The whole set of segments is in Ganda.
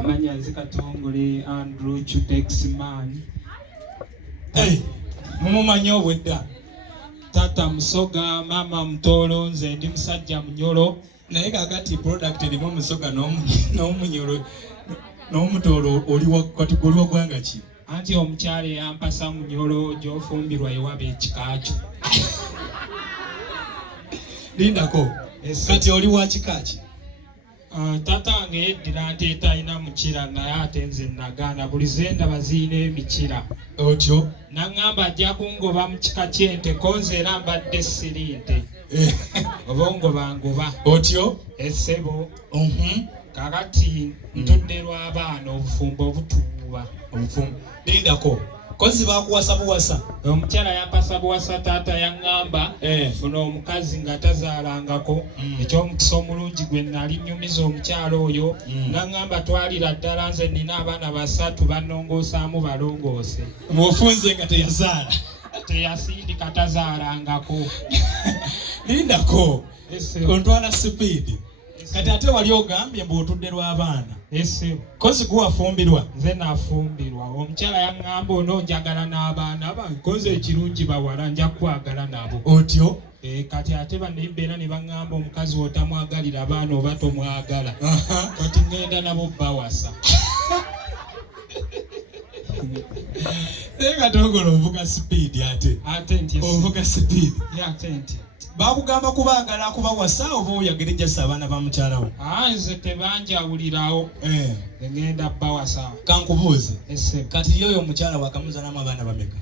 Amanya nze katongole Andrew Cutex man. Mumumanyi obwedda. Tata Musoga, mama Mtolo, nze ndi musajja Munyolo. Naye kakati product erimu Musoga n'Omunyolo n'Omutolo oli wakati gwa gwanga ki? Anti omukyale yampasa Munyolo gy'ofumbirwa ewaba ekikakyo. Lindako, kati oli wa kika ki? Tata wange yeddira nti talina mukira naye ate nze nagaana buli ze ndaba zirina emikira. Otyo? Naŋŋamba ajja kungoba mu kika ky'ente ko nze era mbadde siri nte. Oba ongobangoba. Otyo? Essebo. Kakati ntudde lw'abaana obufumbo obutuuba. Obufumbo. Lindako, kozi bakuwasa buwasa? Omukyala yampasa buwasa taata yaŋŋamba funa omukazi nga tazaalangako eky'omukisa omulungi gwe nali nnyumiza omukyala oyo naŋŋamba twalira ddala nze nina abaana 3 bannongoosaamu balongoose. Mufunze nga teyazaala? Teyasindika tazaalangako. Lindako, ontwala sipiidi. Kati ate wali ogambye mbw'otudde lw'abaana. Kozi kuwafumbirwa? Nze nafumbirwa. Omukyala yaŋŋamba onoonjagala n'abaana bange koze ekirungi bawala nja kwagala nabo. Otyo? Kati ate bannebeera ne baŋŋamba omukazi otamwagalira abaana oba tomwagala. Kati ŋŋenda nabo bawasa. Naye katongole ovuga sipiidi ate? Ate nti ovuga sipiidi? Ate nti bakugamba kubaagala kubawasa oba oyagerijjasa abaana ba mukyala wo? Nze tebanjawulirawo. Ngenda bawasa. Kankubuuze, kati yoyo omukyala wakamuzaalamu abaana bameka?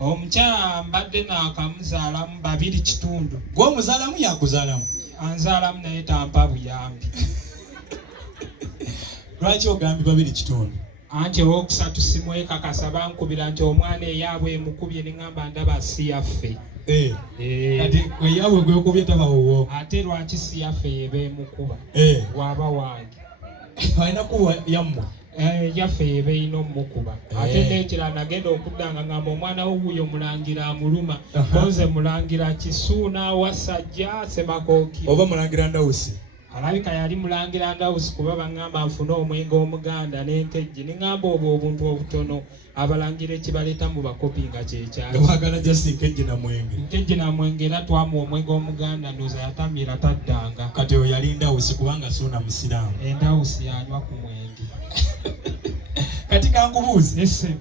Omukyala mbadde naakamuzaalamu 2.5. Gwe omuzaalamu yakuzaalamu? Anzaalamu naye tampa buyambi. Lwaki ogambye 2.5? Anti owokusatu simwekakasa bankubira nti omwana eyaabwe emukubye neŋŋamba ndaba si yaffe. Kati eyaabwe gwekubye tabawowo? Ate lwaki si yaffe yeba emukuba? Waaba wange. Alina kuba yammwe? Yaffe yeba erina omukuba. Ate n'ekirala nagenda okuddanga ngamba omwana wo wuuyo mulangira amuluma. Konze mulangira Kisuuna Wasajja Semakooki. Oba mulangira Ndawusi? Alabika yali mulangira Ndawusi kuba baŋŋamba nfune omwenge omuganda n'enkejje. Neŋŋamba obwo obuntu obutono abalangira ekibaleeta mu bakopi nga kyekyali. Wagala jasi nkejje na mwenge? Nkejje na mwenge era twamuwa omwenge omuganda ndooza yatamira taddanga. Kati oyo yali Ndawusi kubanga Suuna musiraamu? Endawusi yanywa ku mwenge. Kati kankubuuze?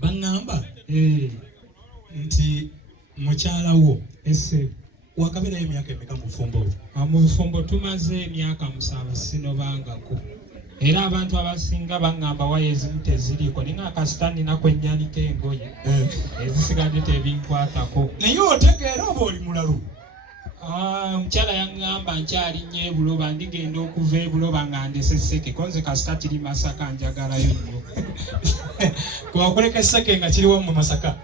Baŋŋamba nti mukyala wo wakabeerayo emyaka emeka mu bufumbo obwo? Mu bufumbo tumaze emyaka 7 sinobangako. Era abantu abasinga baŋŋamba waya ezimu teziriiko naye nga kasita nninaku ennyanika engoye ezisigadde tebinkwatako. Naye otegeera oba oli mulalu? Omukyala yaŋŋamba nkyalinnyo ebuloba ndigenda okuva ebuloba nga ndese sseke konze kasita kiri Masaka njagalayo nnyo. Kwakuleka esseke nga kiri wammwe Masaka?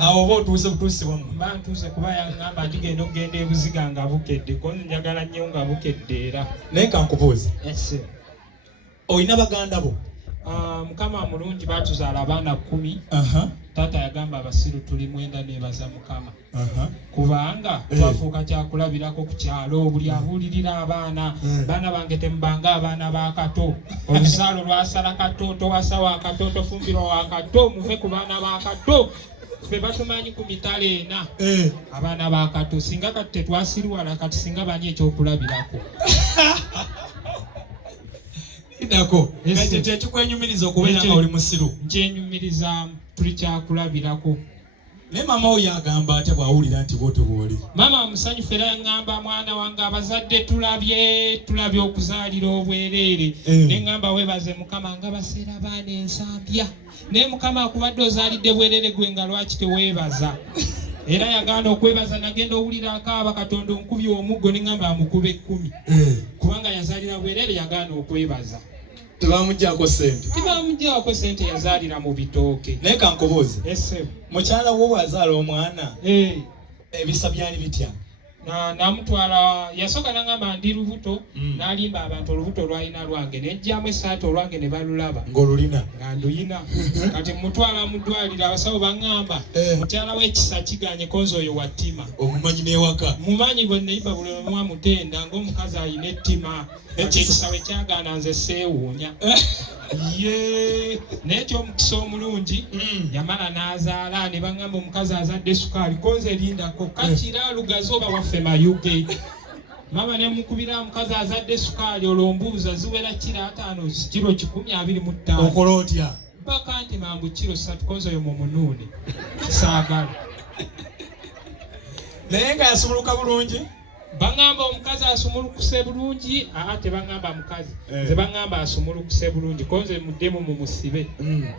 Awo oba otuuse butuusi wammwe? Mba ntuuse kuba yaŋŋamba ndigenda okugenda ebuziga nga bukedde konze njagala nnyo nga bukedde era. Naye kankubuuze, olina baganda bo? Mukama mulungi batuzaala abaana 10. Taata yagamba abasiru tuli 9 nebaza Mukama. Kubanga twafuuka kyakulabirako ku kyalo buli abuulirira abaana. Baana bange temubanga abaana ba Kato. Olusaalo lwasala Kato towasa wa Kato tofumbirwa wa Kato muve ku baana ba Kato. Ffe batumanyi ku mitala ena abaana ba Kato singa kati tetwasirwala kati singa bani ekyokulabirako. Ndako, kati tekikwenyumiriza okubeera nga oli musiru? Nkyenyumiriza tuli kyakulabirako. Naye mama wo yagamba ate bw'awulira nti bw'otyo bw'oli? Mama musanyufu era yaŋŋamba mwana wange abazadde tulabye okuzaalira obwereere. Ne ŋŋamba weebaze Mukama nga baseera baana ensambya. Naye Mukama akubadde ozaalidde bwereere gwe nga lwaki teweebaza? Era yagaana okwebaza nagenda owulira akaaba Katonda onkubye omuggo ne ŋŋamba amukube 10. Kubanga yazaalira bwereere yagaana okwebaza. Tebamuggyako ssente? Tebamuggyako ssente, yazaalira mu bitooke. Naye kankubuuze, mukyala wo bw'azaala omwana ebisa byali bitya? Namutwala yasooka n'aŋŋamba ndi lubuto n'alimba abantu olubuto lwalina lwange nejjamu essaati olwange ne balulaba ng'olulina nga nduyina. Kati mutwala mu ddwaliro abasawo baŋŋamba mukyala w'ekisa kiganye konzi oyo wa ttima. Omumanyi n'ewaka? Mumanyi bwe nneyiba buli omu amutenda ng'omukazi alina ettima. Ekisa bwe kyagaana nze seewuunya. ye nekyo omukisa omulungi yamala n'azaala ne baŋŋamba omukazi azadde sukaali konze lindako kakira lugazi oba waffe mayuge mama ne mukubira omukazi azadde sukaali olombuuza ziwera kira 5 kiro 125 okola otya baka nti mambu kiro 3 konze oyo mumunuune saagala naye nga yasumuluka bulungi baŋŋamba omukazi asumulukuse bulungi tebaŋŋamba mukazi ze baŋŋamba asumulukuse bulungi konze muddemu mumusibe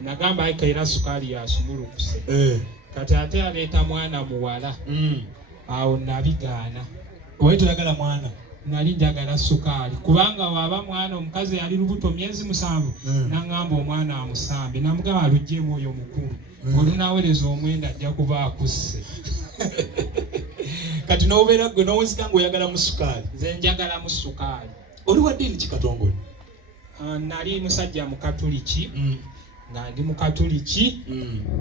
nagamba ayikaira sukaali yasumulukuse kati ate aleeta mwana muwala awo nabigaana owe toyagala mwana nali njagala sukaali kubanga waaba mwana omukazi yali lubuto myezi 7 naŋŋamba omwana amusambe namugaba aluggyemu oyo mukulu olunawereza omwenda ajja kuba akusse kati n'obeera gwe n'owezika ng'oyagala mu sukaali nze njagala mu sukaali oli wa ddiini ki katongole nali musajja mukatuliki nga ndi mukatuliki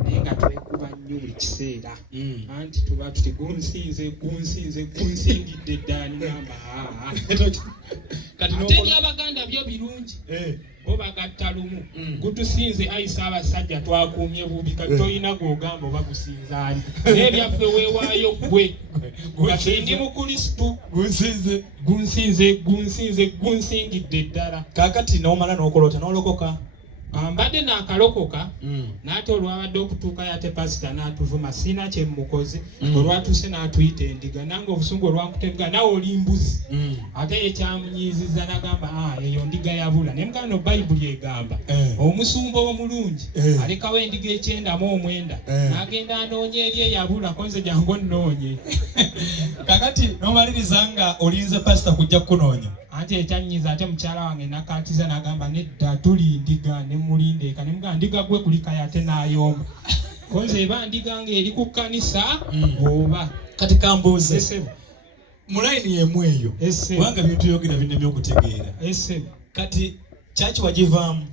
naye nga twekuba nnyo buli kiseera anti tuba tuti gunsingidde ddani gamba ate ebyabaganda byo birungi bo bagatta lumu gutusinze ayisa abasajja twakuumye bubi kati toyina gwogamba oba gusinzaali naye byaffe weewaayo gwe kati ndi mu kristu gunsingidde ddala kaakati n'omala n'okola otya n'olokoka mbadde naakalokoka n'ate olwabadde okutuuka yate pasita n'atuvuma siina kye mukoze olwatuuse n'atuyita endiga nange obusungu olwankutebuga nawe oli mbuzi ate yekyamunyiiziza n'agamba eyo ndiga yabula naye mugano bayibuli egamba omusumba omulungi alekawo endiga 99 n'agenda anoonya eri eyabula konze jangu nnoonye kakati n'omaliriza nga olinze pasita kujja kukunoonya anti ekyanyiza ate mukyala wange nakatiza n'agamba nedda tuli ndiga nemulindeeka nemugamba ndiga gwe kulika ate n'ayomba konze eba ndiga nga eri ku kkanisa oba kati kambuuze mu layini yemu eyo kubanga bintu yogera binnemi okutegeera kati kyaki wagivaamu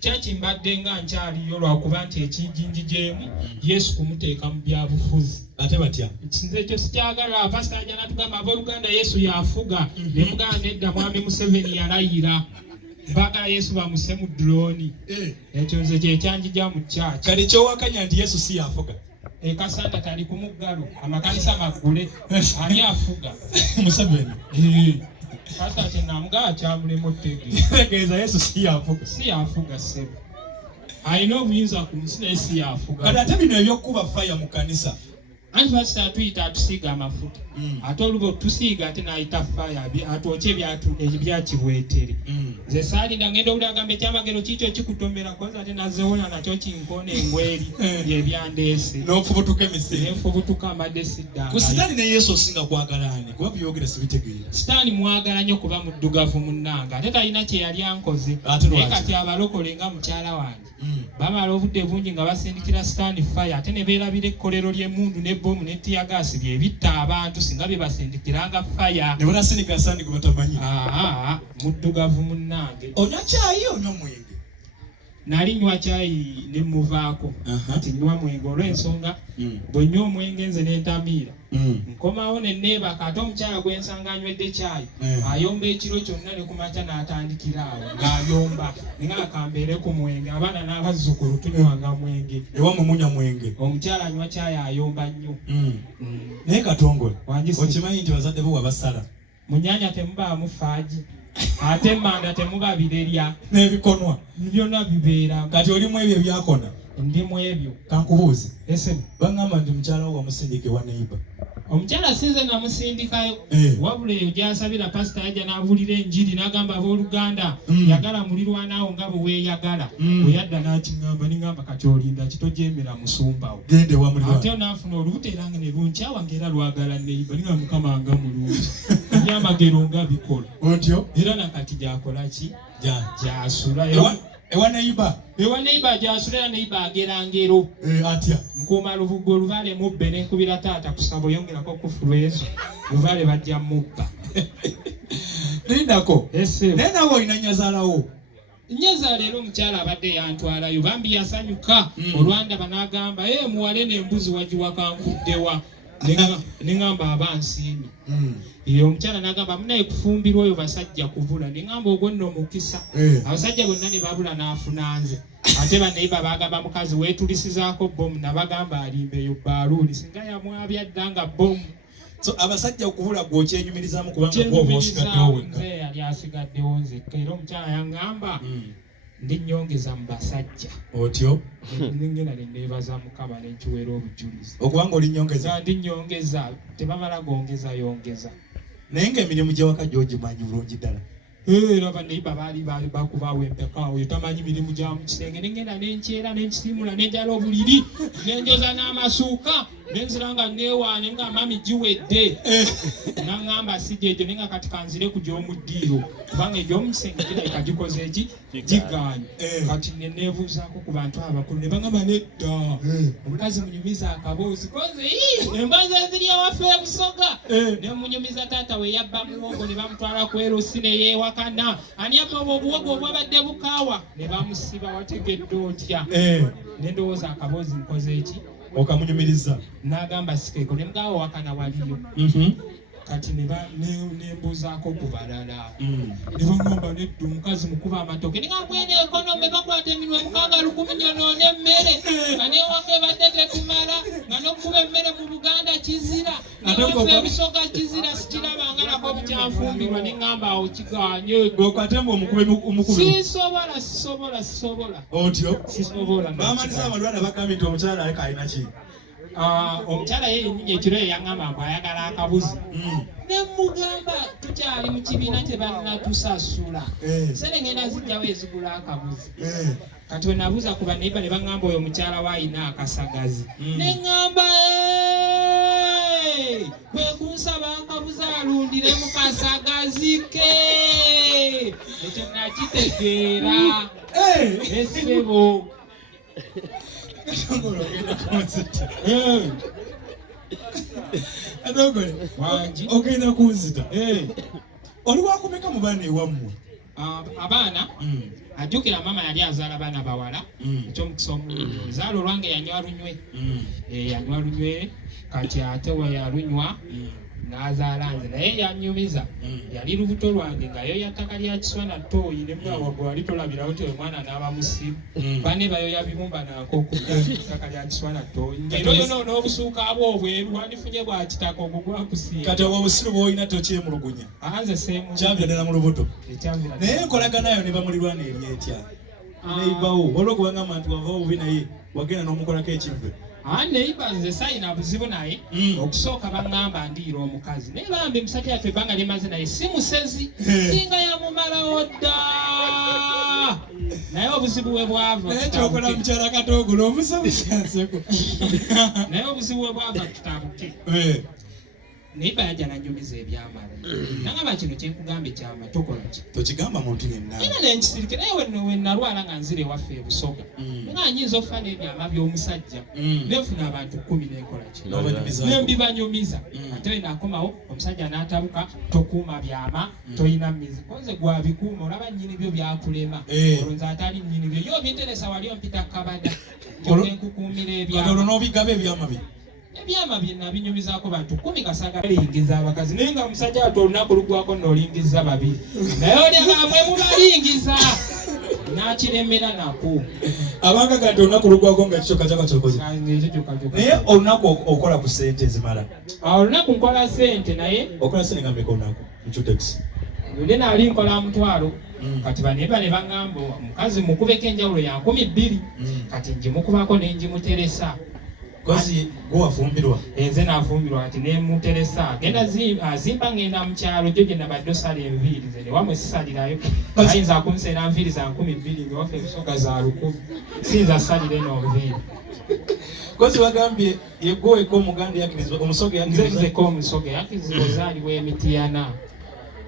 kyaki mbadde nga nkyaliyo lwakuba nti ekijinji gyemu yesu kumuteeka mu byabufuzi ate batya nze ekyo sikyagala pasita ajja natugamba abooluganda yesu yafuga ne mugamba nedda mwami Museveni yalayira baagala yesu bamuse mu dulooni ekyo nze kyekyanjija mu kyaki kati kyowakanya nti yesu si yafuga ekasanda tali ku muggalo amakanisa maggule ani afuga Museveni pasita ate namugaba kyamulema otegeeza yesu si yafuga ssebo alina obuyinza ku nsi naye si yafuga kati ate bino ebyokuba faya mu kanisa anti pasita atuyita atusiiga amafuta ate oluba otusiiga ate n'ayita faya atwokye ebyakibwetere nze saalinda ngenda owulira agamba ekyamagero kiikyo kikutomera koza ate nazewola nakyo kinkona engweri byebyandeese n'ofubutuka emisiri nenfubutuka mbadde siddanga ku sitaani ne yesu osinga kwagalane kuba byogera sibitegeera sitaani mwagala nnyo kuba muddugavu munnanga ate talina kye yali ankoze naye kati abalokole nga mukyala wange bamala obudde bungi nga basindikira sitaani faya ate ne beerabira ekkolero ly'emmundu n'ebbomu ne tiyagaasi byebitta abantu singa bye basindikiranga faya ne banasindika sitaani gwe batamanyi muddugavu munnange onywa caayi onywa mwenge nali nywa caayi ne muvaako kati nywa mwenge olw'ensonga bwe nnywa omwenge nze n'entamiira nkomawo ne neebaka ate omukyala gwe nsanga anywedde caayi ayomba ekiro kyonna ne ku makya n'atandikira awo ng'ayomba nga akambeere ku mwenge abaana n'abazzukulu tunywanga mwenge ewammwe munywa mwenge omukyala anywa caayi ayomba nnyo naye katongole okimanyi nti bazadde bo wabasala mu nnyanja temubaamu faaji ate manda temuba birerya n'ebikonwa byonna bibeera kati olimu ebyo ebyakona ndimu ebyo kankubuuze ese baŋŋamba nti mukyala wo wamusindika ewa neiba omukyala sinze namusindikayo wabula eyo gyasabira pasita yajja n'abuulira enjiri n'agamba abooluganda yagala mulirwanaawo nga bwe weeyagala weyadda n'akiŋŋamba niŋŋamba kati olinda kitojemera musumbawo gende wa mulirwana ate naafuna olubuto era nga ne lunkyawa ng'era lwagala neiba ninga mukama nga mulungi ebyamagero nga bikola otyo era nakati gyakola ki gyasula ewa neiba gyasula era neiba agera ngero atya nkuuma lubugo Lubaale mubbe nenkubira taata kusaba oyongerako kufulu ezo Lubaale bajja mubba nindako naye nawe olina nyazaalawo nyaza leero omukyala abadde yantwalayo bambi yasanyuka olwandaba n'agamba muwale n'embuzi wagiwakankuddewa ningamba abansiimi iyo omukyala nagamba munaye kufumbirwa oyo basajja kubula ningamba ogwo nno omukisa abasajja bonna ne babula n'afuna nze ate baneiba bagamba mukazi weetulisizaako bomu nabagamba alimba eyo baaluuni singa yamwabya dda nga bomu. So abasajja okubula gw'okyenyumirizaamu kubanga gwoba osigaddewo wekka. Nze yali asigaddewo nzekka era omukyala yaŋŋamba ndi nnyongeza mu basajja. Otyo? Ningena ne neebaza Mukama ne nkiweera obujulizi. Okubanga oli nnyongeza? Ndi nnyongeza, tebamala gongeza yongeza. Naye ng'emirimu gy'ewaka gy'ogimanyi bulungi ddala? Era baneiba baali bakubaawo empekaawo etamanyi mirimu gya mu kisenge nengenda nenkyera nenkisiimula nenjala obuliri nenjoza n'amasuuka nenzira nga neewaane nga mami giwedde naŋŋamba sijeje nenga kati kanzire ku gy'omuddiiro kubanga egy'omu kisenge kirabika gikoze eki gigaanye kati neneebuuzaako ku bantu abakulu ne baŋŋamba nedda omukazi munyumiza akaboozi koze emboozi eziri ewaffe e Busoga ne munyumiza taata we yabba muwongo ne bamutwala ku erosi ne yeewakana ani ababa obuwogo obwabadde bukaawa ne bamusiba wategedde otya ne ndowooza akaboozi nkoze eki okamunyumiriza n'agamba sikeeko ne mugaawo wakana waliyo kati nembuuzaako ku balala ne baŋŋamba nedda omukazi mukuba amatoke ningambwene ekonome bakwata eminwe mukaaga 10 nyonoona emmere nga newaka ebadde tetumala nga n'okuba emmere mu Buganda kizira newafe Busoga kizira sikirabangalako bukyanfumbirwa neŋŋamba awo kiganye sisobola otyo sisobola bamaliza amalwana bagambye nti omukyala aleka alina ki omukyala ye yennyini ekiro yaŋŋamba mbu ayagala akabuzi ne mugamba tukyali mu kibiina tebannatusasula sere ngenda zijjawo ezigula akabuzi kati we nabuuza ku baneiba ne baŋŋamba oyo omukyala we ayina akasagazi ne ŋŋamba kwe kunsaba akabuzi alundire mu kasagazi ke ekyo nakitegeera esebo Adogole wangi ogenda kunzita oli wakumeka mu baana ewammwe abaana ajjukira mama yali azaala baana bawala ekyomukisa omulungi oluzaala olwange yanywa lunywe yanywa lunywe kati ate we yalunywa n'azaala nze naye yanyumiza yali lubuto lwange nga yo yattaka lya Kiswana ttooyi ne mwawago wali tolabirawo ti omwana n'aba musiru bane bayoya bibumba nankoko ttaka lya Kiswana ttooyi ngero yono n'obusuuka bwobweru wandifunye bwa kitaka ogwo gwakusiiga kati obwo obusiru bw'olina tokyemulugunya anze seemu kyambira ddala mu lubuto naye enkolaganayo ne bamulirwana eri etya neibawo waliwo kubangamba nti wava obubi naye wagenda n'omukolako ekivve neiba nze sayina buzibu naye okusooka baŋŋamba ndiira omukazi naye bambi musajja yatwe ebbanga limaze naye si musezi singa yamumalawo dda naye obuzibu bwe bwava naye kyokola mukyala Katongole omusabusanseko naye obuzibu bwe bwava tutabuke neiba yajja nanyumiza ebyamala nagamba kino kyenkugamba ekyama tokola ki tokigamba muntu yenna era nenkisirike naye wenalwala nga nzira ewaffe e Busoga nga nyinza okufa n'ebyama by'omusajja nenfuna abantu 10 nenkola ki nembibanyumiza ate we nakomawo omusajja n'atabuka tokuuma byama toyina mizi koze gwabikuuma olaba nnyini byo byakulema olonza atali nnyini byo yo binteresa wali ompita kabada enkukuumira ebyama olwo n'obigaba ebyama bye ebyama byonna binyumizaako bantu 10 kasagala yingiza abakazi naye nga omusajja ati olunaku lugwako n'olingiza 2 naye oli abamwe mubayingiza n'akiremera nako abanga kati olunaku lugwako nga kikyo kajaka kyokoze naye olunaku okola ku ssente ezimala olunaku nkola ssente naye okola ssente ngambeka olunaku mu Cutex luli naali nkola mutwalo kati baneba ne baŋŋamba omukazi mukubeko enjawulo ya 200 kati njimukubako nenjimuteresa kozi gwafumbirwa nze nafumbirwa ati nemuteresa genda zimba ngenda mu kyalo gyo gye nabadde osala enviiri ze ne wamwe sisalirayo ayinza kunseera nviiri za 12 nga waffe Busoga za 1000 siyinza salira eno nviiri kozi bagambye yegwoweko omuganda yakirizibwa Omusoga yakirizibwa nzeko Omusoga yakirizibwa ozaaliwa Emityana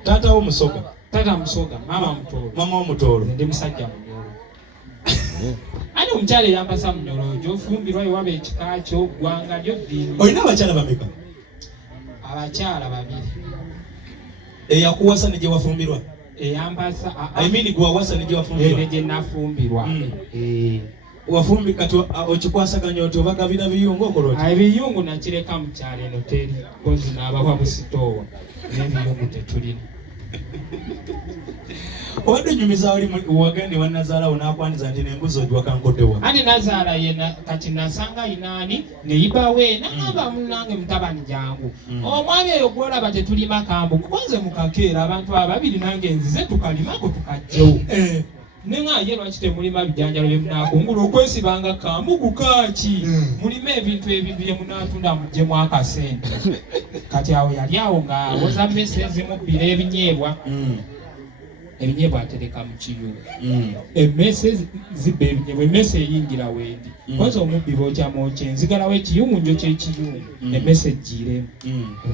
taata wo Musoga tata Musoga mama Omutoolo ndi musajja Munyoro ani omukyala eyampasa Munyoro gyofumbirwa ewaba ekika kyo ggwanga lyo ddiini olina abakyala bameka abakyala 2 eyakuwasa ne gye wafumbirwa eyampasa gwawasa ne gye wafumbirwa ne gye nafumbirwa wafumbi kati okikwasaganya oti obagabira biyungu okoloti ebiyungu nakireka mu kyalo eno teri kozi n'abawa busitoowa n'ebiyungu tetulina. obadde nyumiza oli wagende wa Nazaalawo n'akwaniza nti n'embuzi ogiwakankoddewa ani Nazaala yena kati nasanga inaani neyibawe n'agamba munnange mutabani jangu omwami eyo gwolaba tetulima kambu kukonze mukakeera abantu ababiri nange nzize tukalimako tukajjewo nengaye lwaki temulima bijanjalo bye munakungula okwesibanga kambugu kaaki mulime ebintu ebyo bye munatunda muggyemu akasente. Kati awo yali awo ng'awoza mmese ezimubbira ebinyeebwa ebinyeebwa atereka mu kiyungu emmese zibba ebinyeebwa emmese eyingira wendi kwanza omubbi bookyamookye enzigalawo ekiyungu njo kyekiyungu emmese ejjiiremu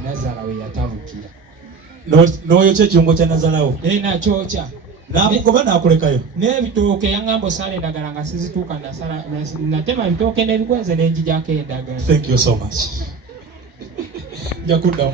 Nazaala we yatabukira n'oyokya ekiyungu kya Nazaalawo nakyokya nakugoba nakulekayo n'ebitooke yangamba osala endagala nga sizituuka natema ebitooke n'ebigwenze n'enjijako endagala. Thank you so much. Njakuddamu